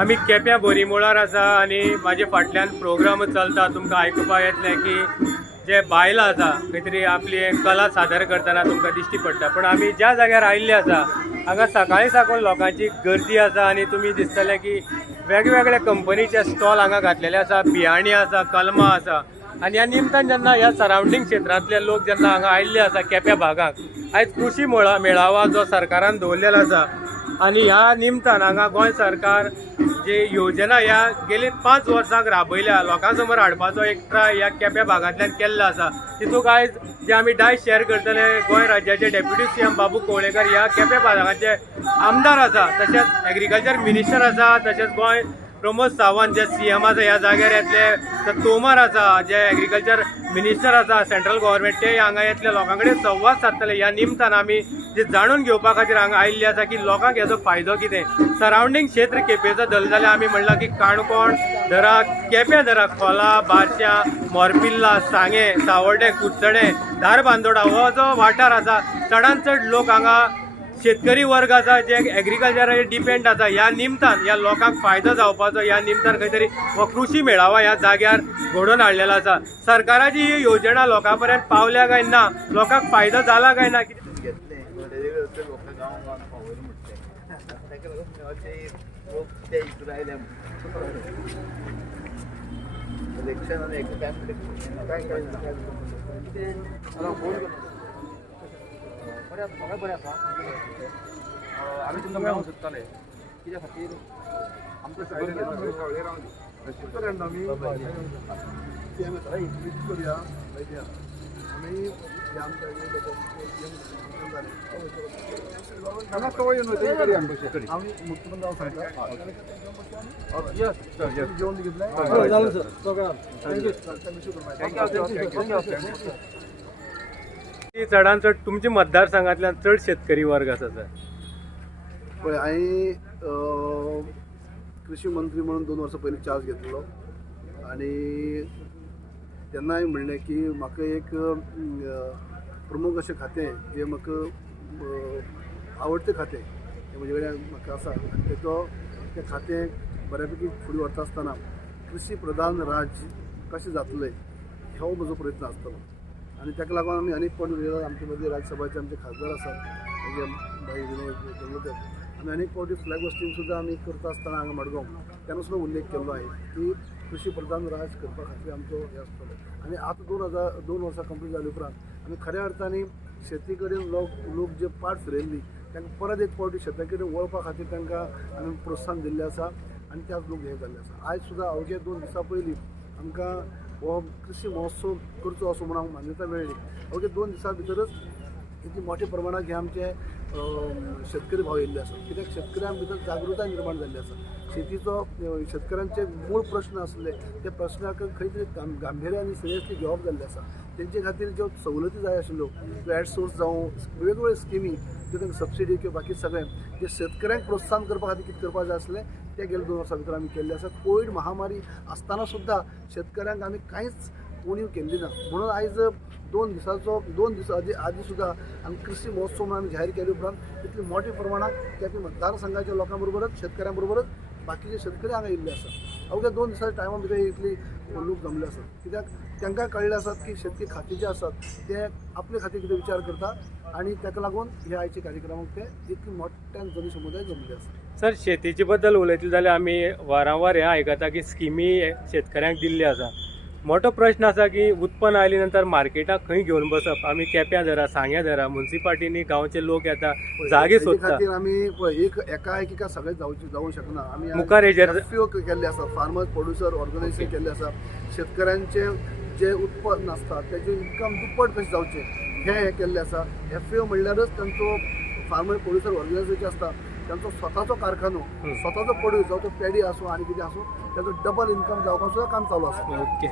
आम्ही केप्यां बोरीमोळार आसा आनी म्हाजे फाटल्यान प्रोग्राम चलता। तुमकां आयकुपाक येतलें की जे बायलां आसा खंय तरी आपली कला सादर करतना तुमकां दिश्टी पडटा। पण आमी ज्या जाग्यार आयिल्ले आसा हांगा सकाळीं साकून लोकांची गर्दी आसा आनी तुमी दिसतले की वेगवेगळ्या कंपनीचे स्टॉल हांगा घातलेले आसा, बियाणी आसा, कलमां आसा। आनी ह्या निमतान जेन्ना ह्या सरावंडींग क्षेत्रांतले लोक जेन्ना हांगा आयिल्ले आसा केप्यां भागाक, आयज कृषी मेळावा जो सरकारान दवरलेलो आसा आनी ह्या निमतान हांगा गोंय सरकार जे योजना ह्या गेली 5 वर्सांक राबयल्या लोकां समोर हाडपाचो एक ट्राय ह्या केप्यां भागांतल्यान केल्लो आसा। तितूंत आयज जे आमी डायस शेअर करतले गोंय राज्याचे डेप्युटी सीएम बाबू कवळेकर ह्या केप्यां भागाचे आमदार आसा, तशेंच एग्रीकल्चर मिनिस्टर आसा, तशेंच गोंय प्रमोद सावंत जे सीएम आसा ह्या जाग्यार येतले, तोमर आसा जे एग्रीकल्चर मिनिस्टर आसा सेंट्रल गव्हर्मेंट, ते हांगा येतले लोकां कडेन संवाद सादतले। ह्या निमतान आमी जे जाणून घेवपा खातीर हांगा आयिल्ले आसा की लोकांक हेजो फायदो कितें। सरावंडींग क्षेत्र केपेंचो धरलें जाल्यार आमी म्हणलां की काणकोण धरा, केपें धरा, खोला, बार्शा, मोरपिल्ला, सांगे, सावर्डे, कुडचडे, धारबांदोडा हो जो वाठार आसा चडांत चड लोक हांगा शेतकरी वर्ग आसा जे एग्रीकल्चराचेर डिपेंड आसा। ह्या निमतान ह्या लोकांक फायदो जावपाचो ह्या निमतान खंय तरी हो कृषी मेळावा ह्या जाग्यार घडोवन हाडलेलो आसा। सरकाराची ही योजना लोकां पर्यंत पावल्या काय ना, लोकांक फायदो जाला काय ना, इलेक्शन आणि एक काय बरें आसा आमी तुमकां मेळोंक सोदताले कित्या खातीर आमचे चडान चड तुमच्या मतदारसंघातल्यान चड शेतकरी वर्ग आसा सर? पळय हांवें कृषी मंत्री म्हणून 2 वर्सां पयलीं चार्ज घेतलो आनी तेन्ना हांवें म्हणलें की म्हाका एक प्रमुख अशें खातें जें म्हाका आवडटें खातें तें म्हजे कडेन म्हाका आसा आनी तें खातें बऱ्यापैकी फुडें व्हरता आसतना कृषी प्रधान राज्य कशें जातलें हो म्हजो प्रयत्न आसतलो आनी ताका लागून आमी अनेक फावटी उलयतात. आमचे मदीं राज्यसभाचे आमचे खासदार आसात म्हणजे भाई विनय तेंडुलकर आमी अनेक फावटी फ्लॅग होस्टिंग सुद्दां आमी करता आसतना हांगा मडगांव तेन्ना सुद्दां उल्लेख केल्लो आहे की कृषी प्रधान राज करपा खातीर आमचो हे आसतलो आनी आतां 2 वर्सां कंप्लीट जाल्या उपरांत आमी खऱ्या अर्थांनी शेती कडेन लोक जे पाट फिरयल्ली तांकां परत एक फावटी शेता कडेन वळपा खातीर तांकां आमी प्रोत्साहन दिल्लें आसा आनी त्याच लोक हे जाल्ले आसा. आयज सुद्दां अवघे 2 दिसां पयलीं आमकां हो कृषी महोत्सव करचो असो म्हणून मान्यता मेळ्ळी. अवघे 2 दिसां भितरच इतली मोठ्या प्रमाणात हे आमचे शेतकरी भाव येयल्ले आसात कित्याक शेतकऱ्यां भितर जागृताय निर्माण जाल्ली आसा. शेतीचो शेतकऱ्यांचे मूळ प्रश्न आसले त्या प्रश्नाक खंय तरी गांभीर्यान आनी सिरियसली घेवप जाल्लें आसा. तेंचे खातीर ज्यो सवलती जाय आशिल्ल्यो फ्लॅट सोर्स जावं वेगवेगळ्यो स्किमी ज्यो तांकां सबसिडी किंवा बाकी सगळें जे शेतकऱ्यांक प्रोत्साहन करपा खातीर कितें करपा जाय आसलें ते गेल्या 2 वर्सां भितर आमी केल्ले आसा. कोवीड महामारी आसतना सुद्दां शेतकऱ्यांक आमी कांयच उणीव केल्ली ना म्हणून आयज 2 दीस आदी सुद्दां आमी कृषी महोत्सव म्हणून आमी जाहीर केले उपरांत इतली मोठ्या प्रमाणात त्या मतदारसंघाच्या लोकां बरोबरच शेतकऱ्यां बरोबरच बाकीचे शेतकरी हांगा येयल्ले आसात. अवघ्या 2 दिसांच्या टायमा भितर इतली लोक जमले आसात कित्याक तांकां कळ्ळें आसात की शेतकी खातें जे आसात ते आपले खातीर कितें विचार करता आनी ताका लागून हे आयचे कार्यक्रमाक ते इतली मोठ्यान जनसमुदाय जमले आसा. सर शेतीचे बद्दल उलयतले जाल्यार आमी वारंवार हे आयकता की स्किमी शेतकऱ्यांक दिल्ली आसा. मोठो प्रश्न आसा की उत्पन्न आयले नंतर मार्केटाक खंय घेवन बसप. आमी केप्यां धरा सांग्या धरा म्युन्सिपाल्टीनी गांवचे लोक येता जागे सोदता खातीर आमी एका सगळे जावंक शकना. आमी मुखार हेजेर एफपीओ केल्ले आसा फार्मर्स प्रोड्युसर ऑर्गनायझेशन केल्ले आसा. शेतकऱ्यांचे जे उत्पन्न आसता तेजे इन्कम दुप्पट कशें जावचें हे केल्ले आसा. एफपीओ म्हणल्यारच तांचो फार्मर प्रोड्युसर ऑर्गनायझेशन आसता तांचो स्वताचो कारखानो स्वताचो प्रोड्यूस जावं तो पेडी आसूं आनी कितें आसूं ताचो डबल इन्कम जावपाक सुद्दां काम चालू आसा. ओके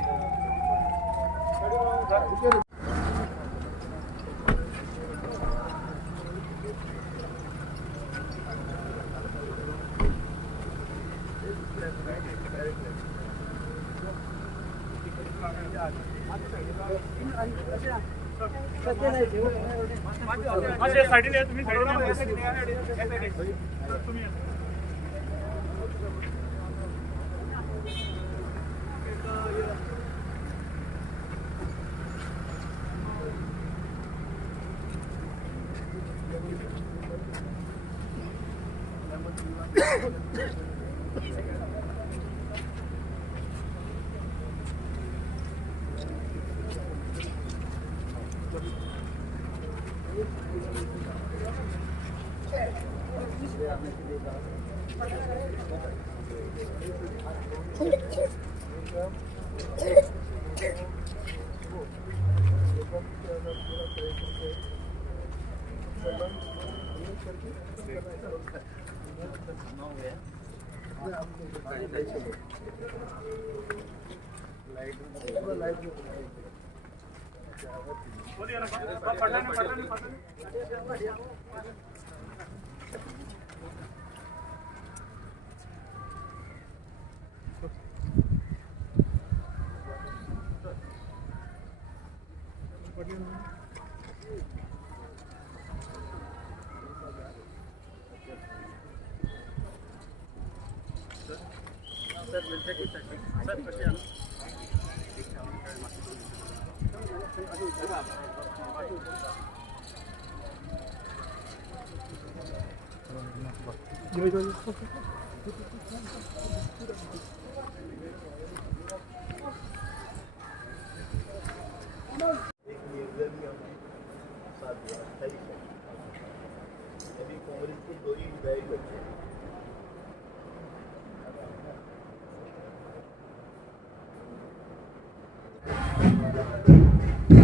सगळे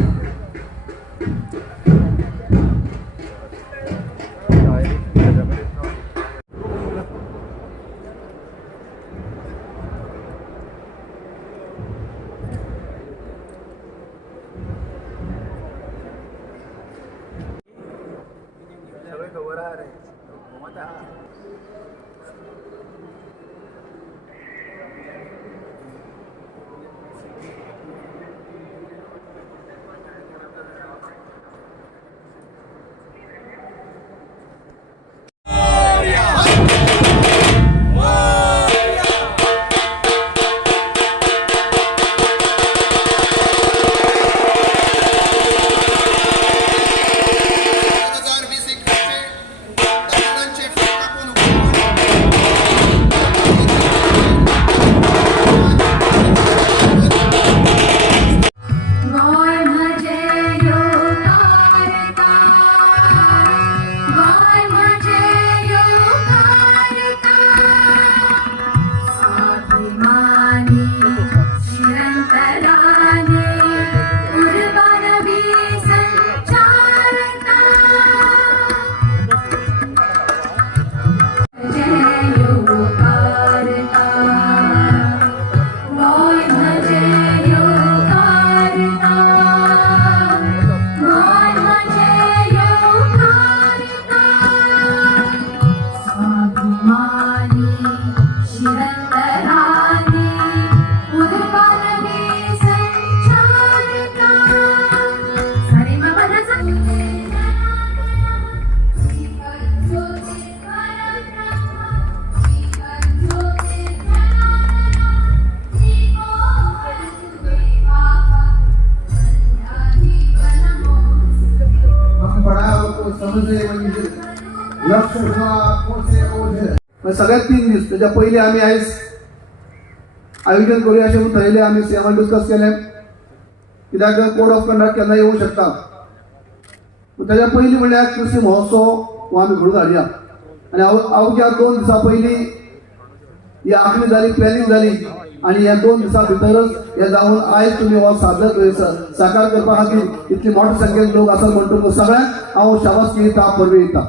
खबर आहे रे सगळ्यात 3 दीस त्याच्या पहिले आम्ही आयज आयोजन करूया अशें ठरयलें आमी सीएमान डिस्कस केलें कित्याक कोड ऑफ कंडक्ट केन्ना येवंक शकता त्याच्या पयलीं म्हणल्यार कृषी महोत्सव हो आमी घडोवन हाडया आनी अवघ्या 2 दिसां पयलीं ही आखणी जाली प्लॅनिंग जाली आनी ह्या 2 दिसां भितरच हे जावन आयज तुमी हो साकार करपा खातीर इतली मोठ्या संख्येन लोक आसात म्हणटकूच सगळ्यांक हांव शाबासकी दिता परबी दिता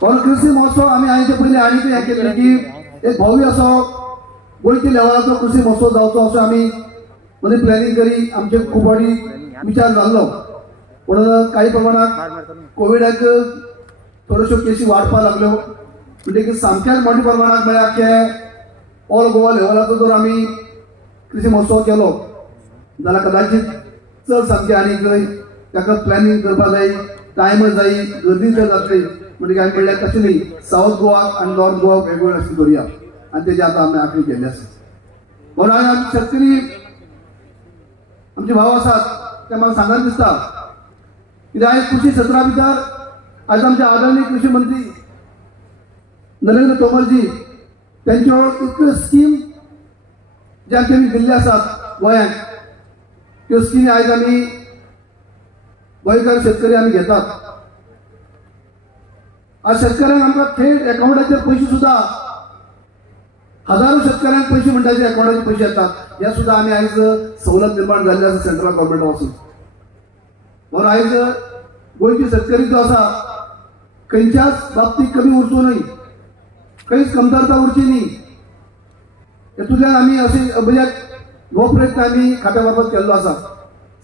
पण कृषी महोत्सव आम्ही आयचे पहिले आनीक हें केलें की एक भव्य असो गोंयच्या लेवलाचो कृषी महोत्सव जावचो असो आमी म्हणजे प्लॅनिंग करी आमचे खूब फावटी विचार जाल्लो पूण काही प्रमाणात कोविडाक थोड्योश्यो केसी वाडपाक लागल्यो म्हणटकीर सामक्याच मोठ्या प्रमाणात म्हळ्यार आख्या ऑल गोवा लेवलाचो जर आमी कृषी महोत्सव केलो जाल्यार कदाचित चड सामकें आनीक ताका प्लॅनिंग करपा जाय टायम जाय गर्दीचें जातली म्हणजे काय म्हणल्यार तशें न्ही साऊथ गोवा आनी नॉर्थ गोवा वेगवेगळे अशें करुया आनी तेजी आतां आमी आखणी केल्ली आसा म्हणून आज आमी शेतकरी आमचे भाव आसात ते म्हाका सांगन दिसता कित्याक आयज कृषी सत्रा भितर आज आमचे आदरणीय कृषी मंत्री नरेंद्र तोमरजी त्यांच्यो इतल्यो स्कीम ज्या तेमी दिल्ले आसात गोंयांत त्यो स्कीमी आयज आमी गोंयकार शेतकरी आमी घेतात आज शेतकऱ्यांक आमकां थेट अकाउंटाचेर पयशे सुद्धा हजारो शेतकऱ्यांक पयशे म्हणटाचे अकाउंटाचेर पयशे येतात हे सुद्धा आमी आयज सवलत निर्माण जाल्ली आसा सेंट्रल गव्हर्मेंटा वचून म्हणून आयज गोंयचे शेतकरी जो आसा खंयच्याच बाबतीत कमी उरचो न्हय खंयच कमतरता उरची न्ही हेतूंतल्यान आमी अशें म्हणजे हो प्रयत्न आमी खात्या मार्फत केल्लो आसा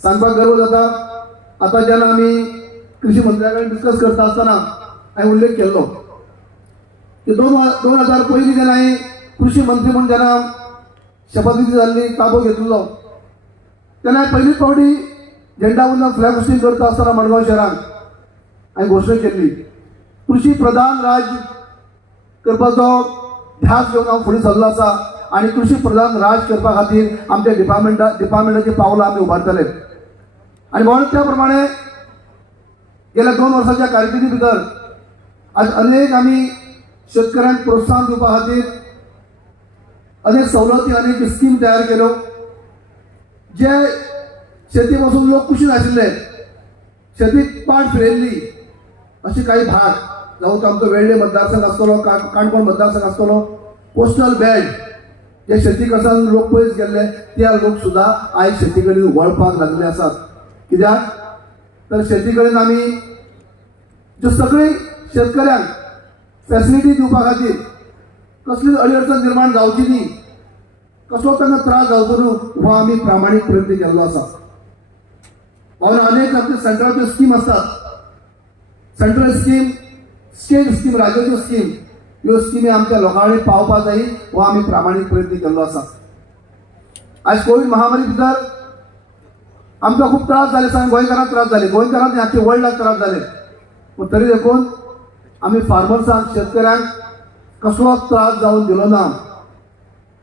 सांगपाक गर्व जाता आतां जेन्ना आमी कृषी मंत्र्या कडेन डिस्कस करता आसतना हांवें उल्लेख केल्लो की 2000 पयलीं जेन्ना हांवें कृषी मंत्री म्हणून जेन्ना शपथविधी जाल्ली ताबो घेतलेलो तेन्ना पयलीच फावटी झेंडा वंदन फ्लॅग होस्टिंग करता आसतना मडगांव शहरान हांवें घोशणा केल्ली कृषी प्रधान राज्य करपाचो ध्यास घेवन हांव फुडें सरलो आसा आनी कृषी प्रधान राज करपा खातीर आमच्या डिपार्टमेंटाची पावलां आमी उबारतले आनी म्हणून त्या प्रमाणे गेल्या 2 वर्सांच्या कारकिर्दी भितर आज अनेक आमी शेतकऱ्यांक प्रोत्साहन दिवपा खातीर अनेक सवलती अनेक स्कीम तयार केल्यो जे शेती पासून लोक कुशीन आशिल्ले शेतीक पाट फिरयल्ली अशी काही भाग जावं तो आमचो वेळ्ळे मतदारसंघ आसतलो काणकोण मतदारसंघ आसतलो कोस्टल बेल्ट जे शेती कडसान लोक पयस गेल्ले त्या लोक सुद्धा आयज शेती कडेन वळपाक लागले आसात. कित्याक तर शेती कडेन आमी ज्यो सगळी शेतकऱ्यांक फॅसिलिटी दिवपा खातीर कसली अडचण निर्माण जावची न्ही, कसलो तांकां त्रास जावचो न्हू हो आमी प्रामाणीक प्रयत्न केल्लो आसा. म्हणून अनेक आमचे सेंट्रलच्यो स्कीम आसतात, सेंट्रल स्कीम, स्टेट स्कीम, राज्याच्यो स्कीम, ह्यो स्किमी आमच्या लोकां कडेन पावपा जाय हो आमी प्रामाणीक प्रयत्न केल्लो आसा. आज कोविड महामारी भितर आमकां खूब त्रास जाले, सांग गोंयकारांक त्रास जाले, गोंयकारांक न्ही आख्खे वर्ल्डाक त्रास जाले. पूण तरी देखून आमी फार्मर्सांक, शेतकऱ्यांक कसलो त्रास जावन दिलो ना.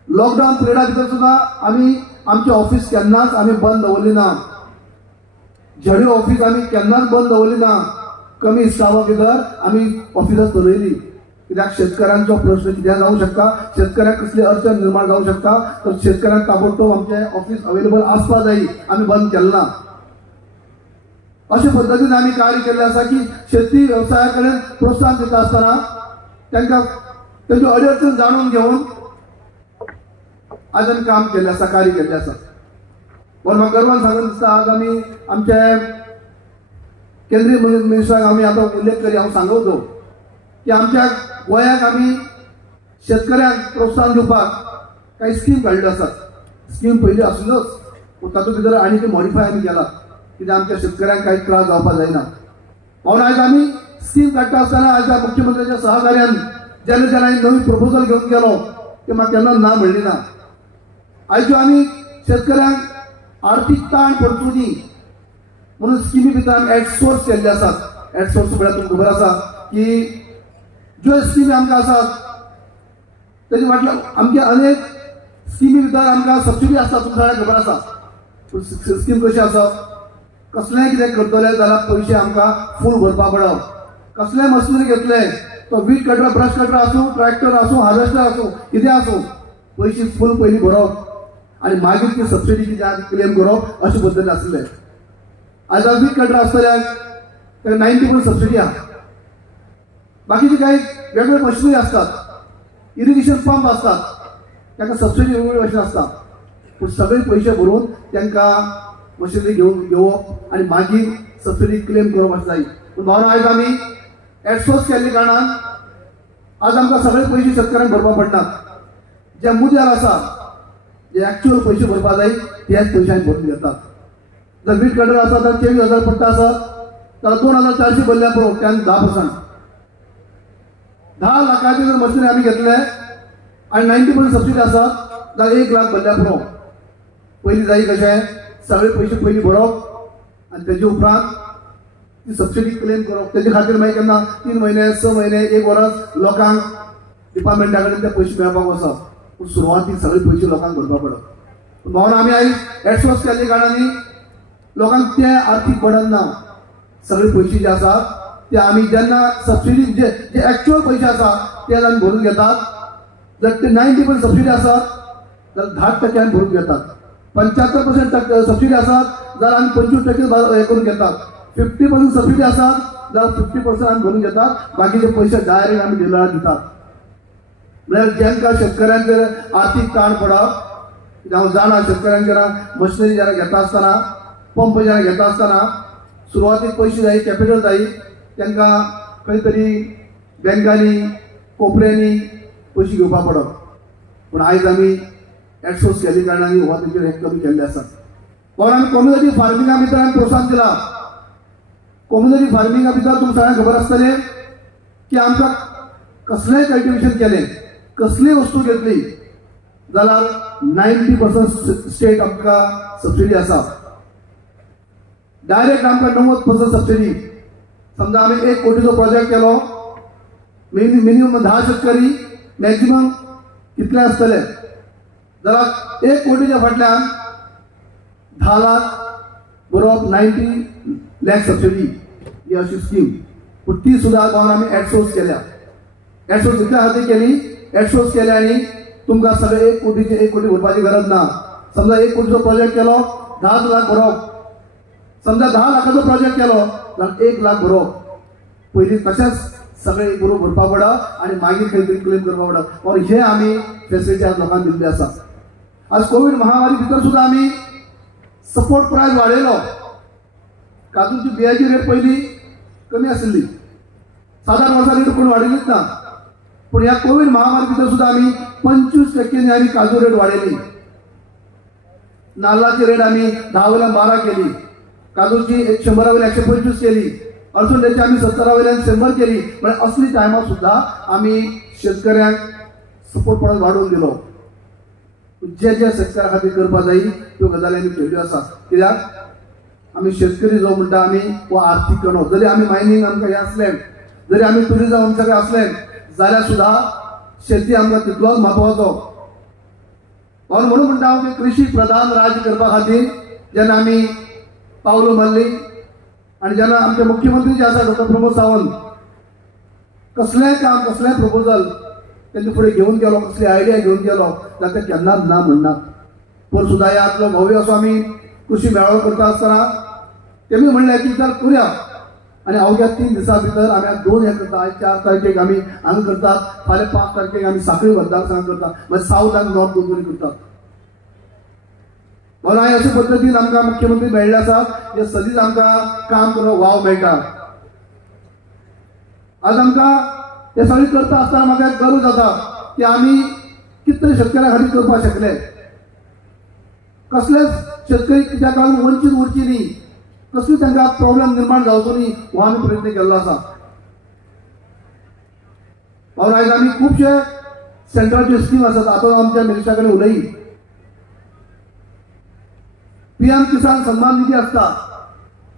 लॉकडावन पिरियडा भितर सुद्दां आमी आमचे ऑफिस केन्नाच आमी बंद दवरली ना. झेड्यो ऑफिस आमी केन्नाच बंद दवरली ना. कमी स्टाफा भितर आमी ऑफिसां चलयली. कित्याक शेतकऱ्यांचो प्रश्न कितें जावं शकता, शेतकऱ्यांक कसली अडचण निर्माण जावं शकता, तर शेतकऱ्यांक ताबडतोब आमचे ऑफिस अवेलेबल आसपा जाय, आमी बंद केलें ना. अशे पद्दतीन आमी कार्य केल्लें आसा की शेती वेवसाया कडेन प्रोत्साहन दिता आसतना तांकां तेंच्यो अडचण जाणून घेवन आज आमी काम केल्लें आसा, कार्य केल्लें आसा. पण म्हाका गर्वान सांगून दिसता आज आमी आमचे केंद्रीय मिनिस्टराक आमी आतां उल्लेख करी, हांव सांगवतो की आमच्या गोंयाक आमी शेतकऱ्यांक प्रोत्साहन दिवपाक काही स्कीम काडिल्ल्यो आसात. स्कीम पयली आसल्योच, पूण तातूंत भितर आनी ती मॉडिफाय आमी केला कित्याक आमच्या शेतकऱ्यांक काही त्रास जावपाक जायना. म्हणून आयज आमी स्कीम काडटा आसतना आज मुख्यमंत्र्याच्या सहकार्यान जेन्ना जेन्ना हांवें नवी प्रपोजल घेवन गेलो ते म्हाका केन्ना ना म्हणली ना. आयज ज्यो आमी शेतकऱ्यांक आर्थीक ताण पडचो न्ही म्हणून स्किमी भितर आमी एडसोर्स केल्ले आसात. एडसोर्स म्हळ्यार तुमकां खबर आसा की ज्यो स्किमी आमकां आसात तेजे फाटल्यान आमच्या अनेक स्किमी भितर आमकां सबसिडी आसता, तुमकां सगळ्यांक खबर आसा. पूण स्कीम कशी आसा, कसलेंय कितें करतले जाल्यार पयशे आमकां फूल भरपा पडप. कसलेय मशिनरी घेतले, तो वीट कटर, ब्रश कटर आसूं, ट्रॅक्टर आसूं, हार्वेस्टर आसूं, कितें आसूं, पयशे फूल पयलीं भरप आनी मागीर ती सबसिडी कितें क्लेम करप, अशे पद्दतीन आसलें. आज वीट कटर आसतल्याक ताका 90% सबसिडी आहा. बाकीचे काही वेगवेगळे मशिनरी असतात, इरिगेशन पंप असतात, तांकां सबसिडी वेगवेगळी अशी आसता. पूण सगळे पयशे भरून तांकां मशिनरी घेवप आनी मागीर सबसिडी क्लेम करप अशें जाय. पूण भावना आयज आमी एडसोर्स केल्ले कारणान आज आमकां सगळे पयशे शेतकऱ्यांक भरपा पडनात. जे मुद्द्यार आसा, जे एक्चुअल पयशे भरपा जाय तेच पयशे आमी भरून घेतात. जर वीट कटर आसा तर 23,000 पडटा आसत जाल्यार 2,400 भरल्या पुरो, त्यान 10%. 10 लाखाची जर मशिनरी आमी घेतले आनी 90% सबसिडी आसत जाल्यार 1 लाख भरल्या पुरो. पयलीं जाय कशें, सगळे पयशे पयलीं भरप आनी तेजे उपरांत ती सबसिडी क्लेम करप. तेजे खातीर मागीर केन्ना 3 म्हयने, 6 म्हयने, 1 वर्स लोकांक डिपार्टमेंटा कडेन ते पयशे मेळपाक वचप. पूण सुरवातीक सगळे पयशे लोकांक भरपा पडप. म्हणून आमी आयज एडसोर्स केल्ले कारणांनी लोकांक ते आर्थीक बर्डन ना. सगळे पयशे जे आसात ते आमी जेन्ना सबसिडी जे एक्चुअल पयशे आसा ते आमी भरून घेतात. जर ते 90% सबसिडी आसत जाल्यार 10% भरून घेतात. 75% सबसिडी आसत जाल्यार आमी 25% हे करून घेतात. 50% सबसिडी आसत जाल्यार 50% आमी भरून घेतात. बाकीचे पयशे डायरेक्ट आमी डिलराक दितात. म्हळ्यार जेंकां शेतकऱ्यांक जर आर्थीक ताण पडप, हांव जाणा शेतकऱ्यांक जेन्ना मशिनरी जेन्ना घेता आसतना, पंप जेन्ना घेता आसतना सुरवातीक पयशे जाय, कॅपिटल जाय, तांकां खंय तरी बँकांनी, कोपऱ्यांनी पयशे घेवपा पडप. पूण आयज आमी एडसोर्स केल्ले कारणांनी हो तेचेर हे कमी केल्ले आसा. म्हणून आमी कम्युनिटी फार्मिंगा भितर आमी प्रोत्साहन दिलां. कम्युनिटी फार्मिंगा भितर तुमकां सगळ्यांक खबर आसतलें की आमकां कसलेंय कल्टिवेशन केलें, कसलीय वस्तू घेतली जाल्यार 90% स्टेट आमकां सबसिडी आसा. डायरेक्ट आमकां 90% सबसिडी. समजा आमी 1 कोटीचो प्रोजेक्ट केलो, मिनिमम 10 शेतकरी, मॅक्झिमम कितले आसतले जाल्यार 1 कोटीच्या फाटल्यान 10 लाख बरोवप, 90 लाख सबसिडी ही अशी स्कीम. पूण ती सुद्दां गोवन आमी एडसोर्स केल्या. एडसोर्स कितल्या खातीर केली, एडसोर्स केल्या आनी तुमकां सगळे 1 कोटी भरपाची गरज ना. समजा 1 कोटीचो प्रोजेक्ट केलो, 10 लाख भरप. समजा 10 लाखाचो प्रोजेक्ट केलो जाल्यार 1 लाख भरप. पयलीं तशेंच सगळे बरोबर भरपा पडा आणि मागीर खंय तरी क्लेम करपा पडा और हे आमी फॅसिलिटी आज लोकांक दिल्ली आसा. आज कोविड महामारी भितर सुद्धा आमी सपोर्ट प्रायस वाडयलो. काजूची बियाची रेट पहिली कमी आशिल्ली, 7-8 वर्सां रेट कोण वाडयलीच ना. पण ह्या कोविड महामारी भितर सुद्धा आमी 25% आमी काजू रेट वाडयली. नाल्लाची रेट आमी 10 वयल्यान 12 केली, काजूची 100 वयल्यान 125 केली, अळसुंड्याची आमी 70 वयल्यान 100 केली. म्हणजे असली टायमार सुद्धा आमी शेतकऱ्यांक सपोर्ट प्रायस वाडोवन दिलो. जे जे शेतकऱ्या खातीर करपा जाय त्यो गजाली आमी केल्ल्यो आसा. कित्याक आमी शेतकरी जो म्हणटा आमी वो आर्थीक कणो, जरी आमी मायनींग आमकां हें आसलें, जरी आमी टुरिजम आमच्याकडे असलें जाल्यार सुद्धा शेती आमकां तितलोच म्हत्वाचो. म्हणून म्हणटा हांव की कृषी प्रधान राज्य करपा खातीर जेन्ना आमी पावलो मारली आनी जेन्ना आमचे मुख्यमंत्री जे आसा डॉक्टर प्रमोद सावंत कसलेंय काम कसलेंय प्रपोजल तेंचे फुडें घेवन गेलो, कसली आयडिया घेवन गेलो जाल्यार ते केन्नाच ना म्हणनात. पण सुद्धा ह्या आतलो भव्य असो आमी कृषी मेळावो करता आसतना तेमी म्हणलें की चल करुया. आणि अवघ्या 3 दिसां भितर आमी आज 2 हें करता. आज 4 तारखेक आमी हांगा करतात, फाल्यां 5 तारखेक आमी सांखळी मतदारसंघात करतात, म्हणजे साऊथ आनी नॉर्थ दोनूय करतात. म्हणून हांवें अशे पद्दतीन आमकां मुख्यमंत्री मेळ्ळे आसात जे सदींच आमकां काम करपाक वाव मेळटा. आज आमकां हे सगळें करता आसतना म्हाका एक गर्व जाता की आमी कितें तरी शेतकऱ्या खातीर करपाक शकले. कसलेच शेतकरी कित्याक वंचीत उरची न्ही, कसली तांकां प्रॉब्लेम निर्माण जावचो न्ही हो आमी प्रयत्न केल्लो आसा. आयज आमी खुबशे सेंट्रलच्यो स्कीम आसात. आतां आमच्या मिनिस्टरा कडेन उलयी. PM किसान सन्मान निधी आसता,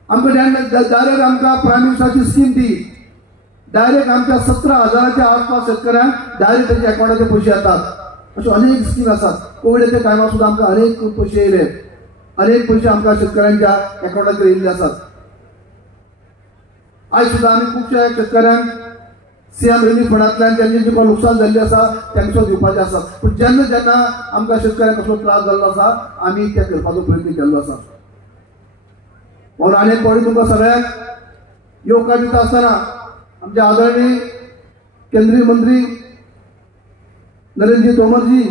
आमकां डायरेक्ट आमकां प्रायम मिनिस्टराची स्कीम ती डायरेक्ट आमच्या 17,000च्या आसपास शेतकऱ्यांक डायरेक्ट तांच्या अकाउंटाचे पयशे येतात. अश्यो अनेक स्कीम आसात. कोविडाच्या टायमार सुद्धा आमकां अनेक पयशे येयले, अनेक पयशे आमकां शेतकऱ्यांच्या अकाउंटाचेर येयल्ले आसात. आयज सुद्धा आमी खुबशे शेतकऱ्यांक CM रिलीफ फंडांतल्यान जेन्ना जे कोण लुकसाण जाल्लें आसा तांकां दिवपाचें आसा. पूण जेन्ना जेन्ना आमकां शेतकऱ्यांक कसलो त्रास जाल्लो आसा आमी ते करपाचो प्रयत्न केल्लो आसा. म्हणून आनी एक फावटी तुमकां सगळ्यांक येवकार दिता आसतना आमचे आदरणीय केंद्रीय मंत्री नरेंद्रजी तोमरजी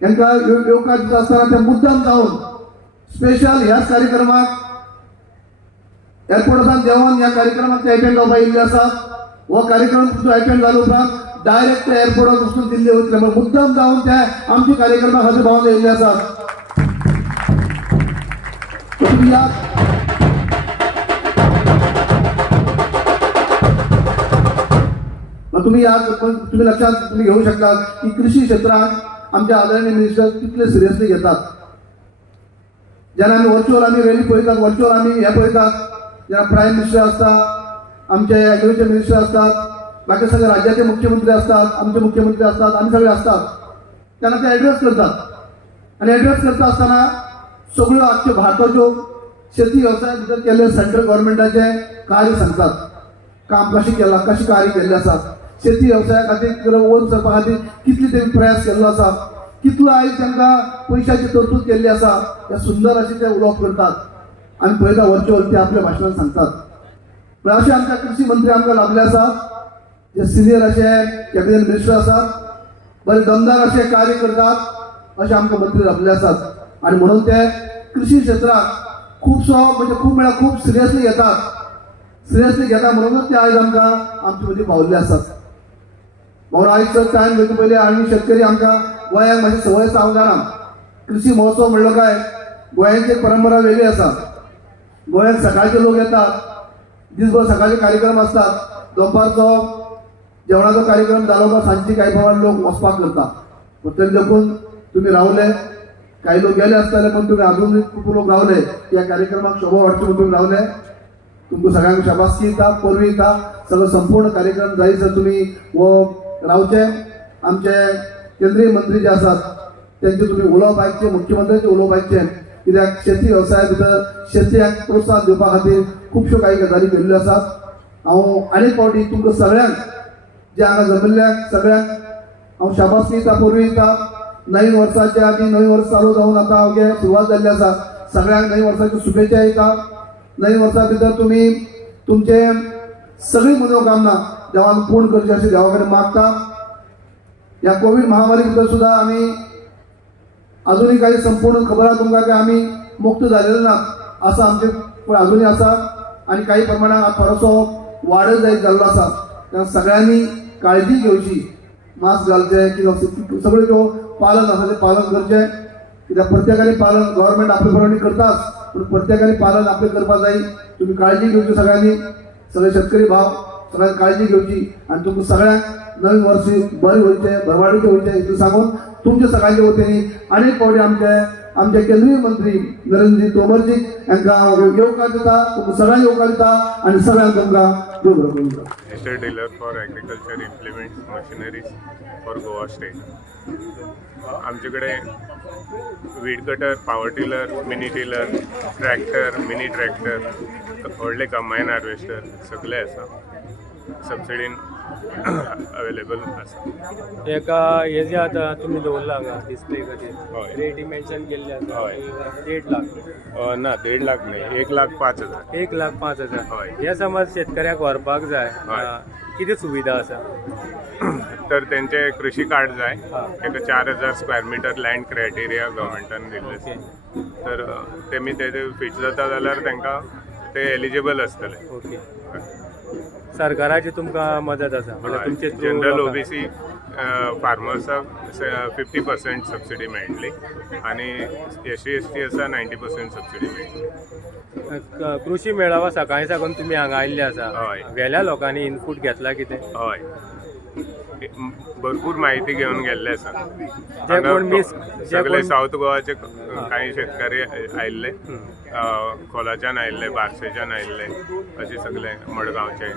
हांकां येवकार दिता आसतना ते मुद्दाम जावन स्पेशल ह्याच कार्यक्रमाक एअरपोर्टासान देवान ह्या कार्यक्रमाक ते अटेंड जावपाक येयल्ले आसात. हो कार्यक्रम तुमचो अटेंड जालो उपरांत डायरेक्ट ते एअरपोर्टार वचून दिल्ली वयतले. मुद्दाम जावन ते आमच्या कार्यक्रमा खातीर भावून येयल्ले आसात. तुम्ही लक्षात तुम्ही घेऊ शकतात की कृषी क्षेत्रात आमच्या आदरणीय मिनिस्टर कितले सिरियसली घेतात. जेन्ना आमी व्हर्च्युअल आमी रॅली पळयतात, व्हर्च्युअल आमी हे पळयतात, जेन्ना प्रायम मिनिस्टर आसता, आमचे एग्रीकल्चर मिनिस्टर असतात, बाकी सगळे राज्याचे मुख्यमंत्री असतात, आमचे मुख्यमंत्री असतात, आम्ही सगळे असतात, त्यांना ते ॲड्रेस करतात. आणि ॲड्रेस करता असताना सगळ्यो आजच्या भारताच्यो शेती व्यवसाय भितर केल्ले सेंट्रल गव्हर्मेंटाचे कार्य सांगतात. काम कशें केलां, कशें कार्य केल्लें आसा, शेती व्यवसाया खातीर ओन करपा खातीर कितले तेमी प्रयास केल्लो आसा, कितलो आयज तांकां पयशांची तरतूद केल्ली आसा, हे सुंदर अशें ते उलोवप करतात. आमी पळयता व्हर्च्युअल ते आपल्या भाशणांत सांगतात. पण असे आमच्या कृषी मंत्री आमकां लाभले आसात, जे सिनियर असे कॅबिनेट मिनिस्टर आसात, बरे दमदार असे कार्य करतात, असे आमकां मंत्री लाभले आसात. आणि म्हणून ते कृषी क्षेत्रात खूप वेळा खूप सिरियसली घेतात म्हणूनच ते आयज आमकां आमचे मदीं पावल्ले आसात. म्हणून आयज टायम घेवचे पयलीं आनी शेतकरी आमकां गोंयांत म्हाजी संवय हांव जाणा. कृषी महोत्सव म्हणलो काय गोंयांची एक परंपरा वेगळी आसा. गोंयांत सकाळचे लोक येतात, दिसभर सकाळचे कार्यक्रम असतात, दनपारचो जेवणाचो कार्यक्रम जालो का सांजची काही प्रमाण लोक वचपाक करतात. तरी देखून तुम्ही रावले, काही लोक गेले असताले पण तुम्ही अजून खूप लोक रावले. या कार्यक्रमाक शोभा वाटची म्हणून तुम्ही रावले. तुमकां सगळ्यांक शाबासकी दिता, परवी दिता. सगळं संपूर्ण कार्यक्रम जायसर तुम्ही वो रावचे. आमचे केंद्रीय मंत्री जे आसात त्यांचे तुम्ही उलोवप आयकचे, मुख्यमंत्र्यांचे उलोवप आयकचे. कित्याक शेती व्यवसाया भितर शेतयाक प्रोत्साहन दिवपा खातीर खुबश्यो काही गजाली केल्ल्यो आसात. हांव आनीक फावटी तुमकां सगळ्यांक जे हांगा जमिल्ल्याक सगळ्यांक हांव शाबासकी दिता, परवी दिता. नवीन वर्साचे आमी नवीन वर्स चालू जावन आतां अवघे सुरवात जाल्ली आसा. सगळ्यांक नवीन वर्साच्यो शुभेच्छा दिता. नवीन वर्सा भितर तुमी तुमचे सगळी मनोकामना देवान पूर्ण करची अशी देवा कडेन मागता. या कोविड महामारी भितर सुद्धा आम्ही अजूनही काही संपूर्ण खबर आहे तुमकां की आम्ही मुक्त झालेले ना असं आमचे अजूनही असा आणि काही प्रमाणात थोडोसो वाडत जायत जाल्लो आसा. त्या सगळ्यांनी काळजी घेवची, मास्क घालचे किंवा सगळे जो पालन आसा ते पालन करचे. कित्याक प्रत्येकाने पालन गव्हर्नमेंट आपले परवानगी करताच पण प्रत्येकाने पालन आपले करपा जाय. तुम्ही काळजी घेवची सगळ्यांनी, सगळे शेतकरी भाव सगळ्यांनी काळजी घेवची आणि तुमकां सगळ्यांक नवीन वर्षी बरे होयचे, भरवाडीचे होयचे हे सांगून तुमच्या सगळ्यांच्या वतीने अनेक फावटी आमचे केंद्रीय मंत्री नरेंद्र तोमरजी यांना येवकार दिता. तुमकां सगळ्यांक येवकार दिता आणि सगळ्यांक तुमकां देव बरो करूं दिता. Master dealer for agriculture implements machineries for Goa state. आमच्याकडे weed cutter, power tiller, mini tiller, tractor, mini tractor, व्हडले कंबायन हार्वेस्टर सगळे आसा. सबसिडीन अवेलेबल आसा. एका हे जे आतां तुमी दवरला हांगा डिस्प्ले खातीर हय. रेटी मेन्शन केल्ली आसा हय. 1.5 लाख. ना 1.5 लाख नाही, 1,05,000. 1,05,000. हय. हे समज शेतकऱ्याक व्हरपाक जाय हय. किती सुविधा आसा? तर त्यांचे कृषी कार्ड जाय. हा. ताका 4,000 स्क्वेअर मिटर लँड क्रायटेरिया गव्हर्मेंटान दिल्ले ओके आसा. तर तेमी तेजे फिट जाता जाल्यार तांकां ते एलिजिबल आसतले. ओके. सरकाराची तुमकां मदत आसा म्हणजे तुमचे through जनरल लोकांक- ओबीसी फार्मर्साक 50% सबसिडी मेळटली आणि SC ST आसा 90% सबसिडी मेळटली. कृषी मेळावा सकाळी साकून तुम्ही हांगा आयिल्ले आसा. हय. गेल्या लोकांनी इनपूट घेतला कितें? हय, भरपूर माहिती घेऊन गेल्ले आसा. जे कोण मिस सगळे साऊथ गोवाचे काही शेतकरी आयिल्ले, खोलाच्यान आयिल्ले, बार्सेच्यान आयिल्ले, असे सगळे मडगांवचे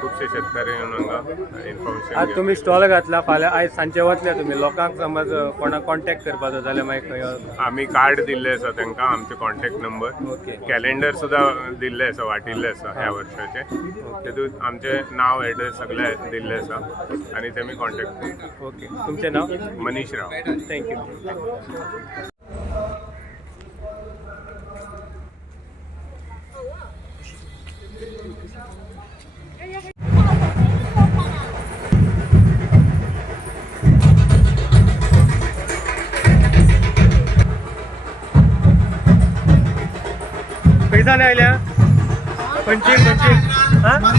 खुबशे शेतकरी येवन हांगा आज इन्फॉर्मेशन तुम्ही स्टॉल घातला, फाल्यां आयज सांजचे वतले तुमी. लोकांक समज कोणाक कॉन्टॅक्ट करपाचो जाल्यार मागीर खंय? आमी कार्ड दिल्ले आसा तांकां, आमचे कॉन्टॅक्ट नंबर, ओके कॅलेंडर सुद्धा दिल्ले आसा, वाटिल्ले आसा ह्या वर्षाचे. तेतूंत आमचे नाव एड्रेस सगळे दिल्ले आसा आनी तेमी कॉन्टॅक्ट करता. ओके. तुमचें नाव? मनीष राव. थँक्यू. पैसा नाही आल्या पंचिंग हां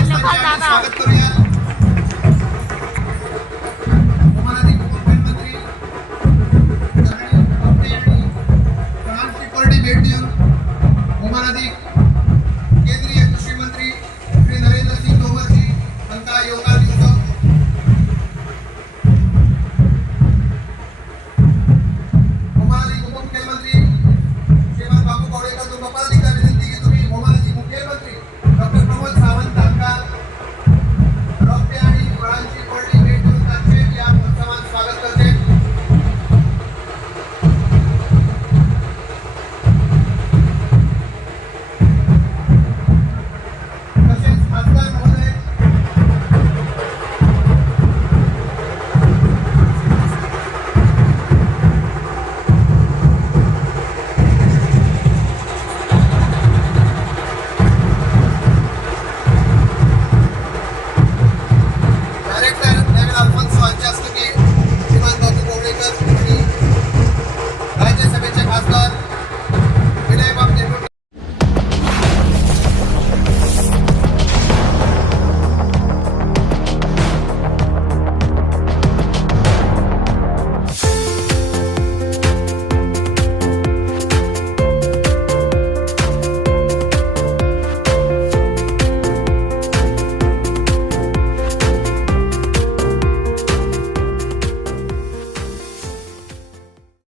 स्वागत करूया.